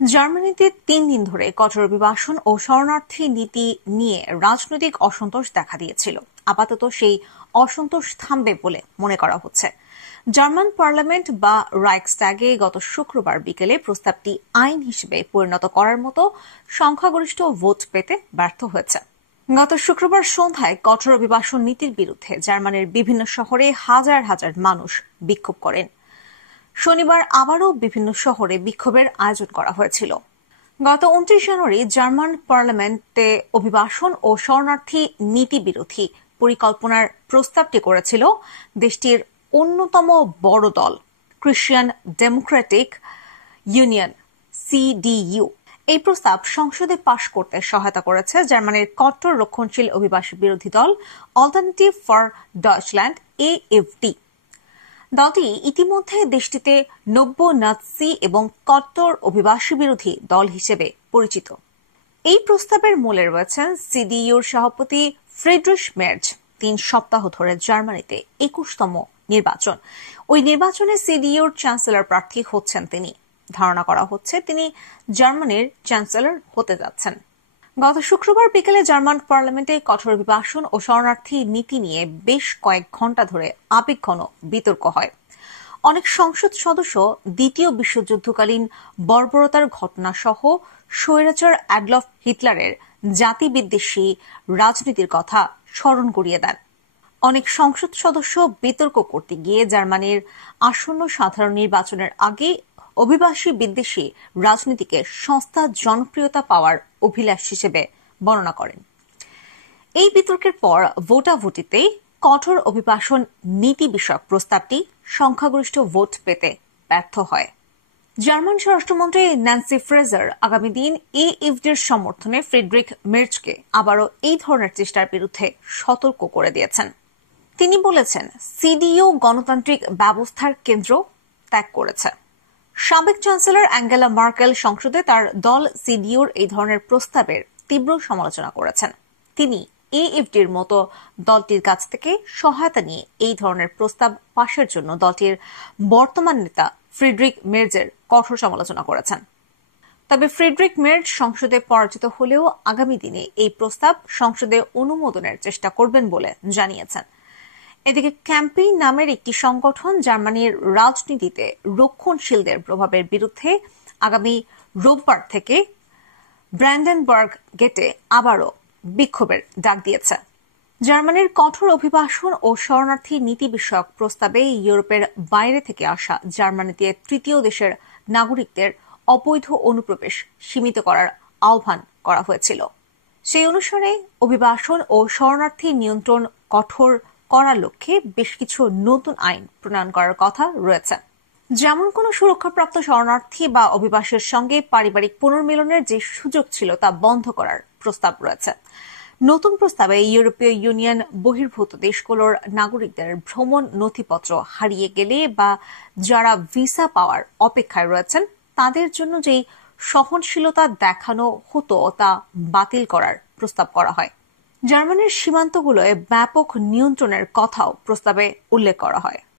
জার্মানিতে ৩ দিন ধরে কঠোর অভিবাসন ও শরণার্থী নীতি নিয়ে রাজনৈতিক অসন্তোষ দেখা দিয়েছিল। আপাতত সেই অসন্তোষ থামবে বলে মনে করা হচ্ছে। জার্মান পার্লামেন্ট বা রাইক্সট্যাগে গত শুক্রবার বিকেলে প্রস্তাবটি আইন হিসেবে পরিণত করার মতো সংখ্যাগরিষ্ঠ ভোট পেতে ব্যর্থ হয়েছে। গত শুক্রবার সন্ধ্যায় কঠোর অভিবাসন নীতির বিরুদ্ধে জার্মানির বিভিন্ন শহরে হাজার হাজার মানুষ বিক্ষোভ করেন। শনিবার আবারও বিভিন্ন শহরে বিক্ষোভের আয়োজন করা হয়েছিল। গত ২৯ জানুয়ারি জার্মান পার্লামেন্টে অভিবাসন ও শরণার্থী নীতি বিরোধী পরিকল্পনার প্রস্তাবটি করেছিল দেশটির অন্যতম বড় দল ক্রিশ্চিয়ান ডেমোক্রেটিক ইউনিয়ন সিডিইউ। এই প্রস্তাব সংসদে পাশ করতে সহায়তা করেছে জার্মানির কট্টর রক্ষণশীল অভিবাসী বিরোধী দল অল্টারনেটিভ ফর ডয়েচল্যান্ড এএফডি। দলটি ইতিমধ্যে দেশটিতে নব্য নাৎসি এবং কট্টর অভিবাসী বিরোধী দল হিসেবে পরিচিত। এই প্রস্তাবের মূলে রয়েছেন সিডিইউর সভাপতি ফ্রিডরিশ মের্জ। ৩ সপ্তাহ ধরে জার্মানিতে ২১তম নির্বাচন। ওই নির্বাচনে সিডিইউর চ্যান্সেলর প্রার্থী হচ্ছেন তিনি। ধারণা করা হচ্ছে তিনি জার্মানির চ্যান্সেলর হতে যাচ্ছেন। গত শুক্রবার বিকেলে জার্মান পার্লামেন্টে কঠোর অভিবাসন ও শরণার্থী নীতি নিয়ে বেশ কয়েক ঘণ্টা ধরে আবেগঘন বিতর্ক হয়। অনেক সংসদ সদস্য দ্বিতীয় বিশ্বযুদ্ধকালীন বর্বরতার ঘটনা সহ স্বৈরাচার অ্যাডলফ হিটলারের জাতিবিদ্বেষী রাজনীতির কথা স্মরণ করিয়ে দেন। অনেক সংসদ সদস্য বিতর্ক করতে গিয়ে জার্মানির আসন্ন সাধারণ নির্বাচনের আগে অভিবাসী বিদ্বেষী রাজনীতিকে সস্তা জনপ্রিয়তা পাওয়ার অভিলাষ হিসেবে বর্ণনা করেন। এই বিতর্কের পর ভোটাভুটিতে কঠোর অভিবাসন নীতি বিষয়ক প্রস্তাবটি সংখ্যাগরিষ্ঠ ভোট পেতে ব্যর্থ হয়। জার্মান স্বরাষ্ট্রমন্ত্রী ন্যান্সি ফ্রেজার আগামী দিন এএফডির সমর্থনে ফ্রিডরিখ মের্জকে আবারও এই ধরনের চেষ্টার বিরুদ্ধে সতর্ক করে দিয়েছেন। তিনি বলেছেন, সিডিইউ গণতান্ত্রিক ব্যবস্থার কেন্দ্র ত্যাগ করেছে। সাবেক চ্যান্সেলর অ্যাঙ্গেলা মার্কেল সংসদে তার দল সিডিইউর এই ধরনের প্রস্তাবের তীব্র সমালোচনা করেছেন। তিনি এএফডির মতো দলটির কাছ থেকে সহায়তা নিয়ে এই ধরনের প্রস্তাব পাশের জন্য দলটির বর্তমান নেতা ফ্রিডরিখ মের্জের কঠোর সমালোচনা করেছেন। তবে ফ্রিডরিখ মের্জ সংসদে পরাজিত হলেও আগামী দিনে এই প্রস্তাব সংসদে অনুমোদনের চেষ্টা করবেন বলে জানিয়েছেন। এদিকে ক্যাম্পেইন নামের একটি সংগঠন জার্মানির রাজনীতিতে রক্ষণশীলদের প্রভাবের বিরুদ্ধে আগামী রোববার থেকে ব্র্যান্ডেনবার্গ গেটে আবারও বিক্ষোভের ডাক দিয়েছে। জার্মানির কঠোর অভিবাসন ও শরণার্থী নীতি বিষয়ক প্রস্তাবে ইউরোপের বাইরে থেকে আসা জার্মানিতে তৃতীয় দেশের নাগরিকদের অবৈধ অনুপ্রবেশ সীমিত করার আহ্বান করা হয়েছিল। সেই অনুসারে অভিবাসন ও শরণার্থী নিয়ন্ত্রণ কঠোর করার লক্ষ্যে বেশ কিছু নতুন আইন প্রণয়ন করার কথা রয়েছে। যেমন কোন সুরক্ষাপ্রাপ্ত শরণার্থী বা অভিবাসীর সঙ্গে পারিবারিক পুনর্মিলনের যে সুযোগ ছিল তা বন্ধ করার প্রস্তাব রয়েছে। নতুন প্রস্তাবে ইউরোপীয় ইউনিয়ন বহির্ভূত দেশগুলোর নাগরিকদের ভ্রমণ নথিপত্র হারিয়ে গেলে বা যারা ভিসা পাওয়ার অপেক্ষায় রয়েছেন তাদের জন্য যেই সহনশীলতা দেখানো হতো তা বাতিল করার প্রস্তাব করা হয়। জার্মানির সীমান্তগুলোয় ব্যাপক নিয়ন্ত্রণের কথাও প্রস্তাবে উল্লেখ করা হয়।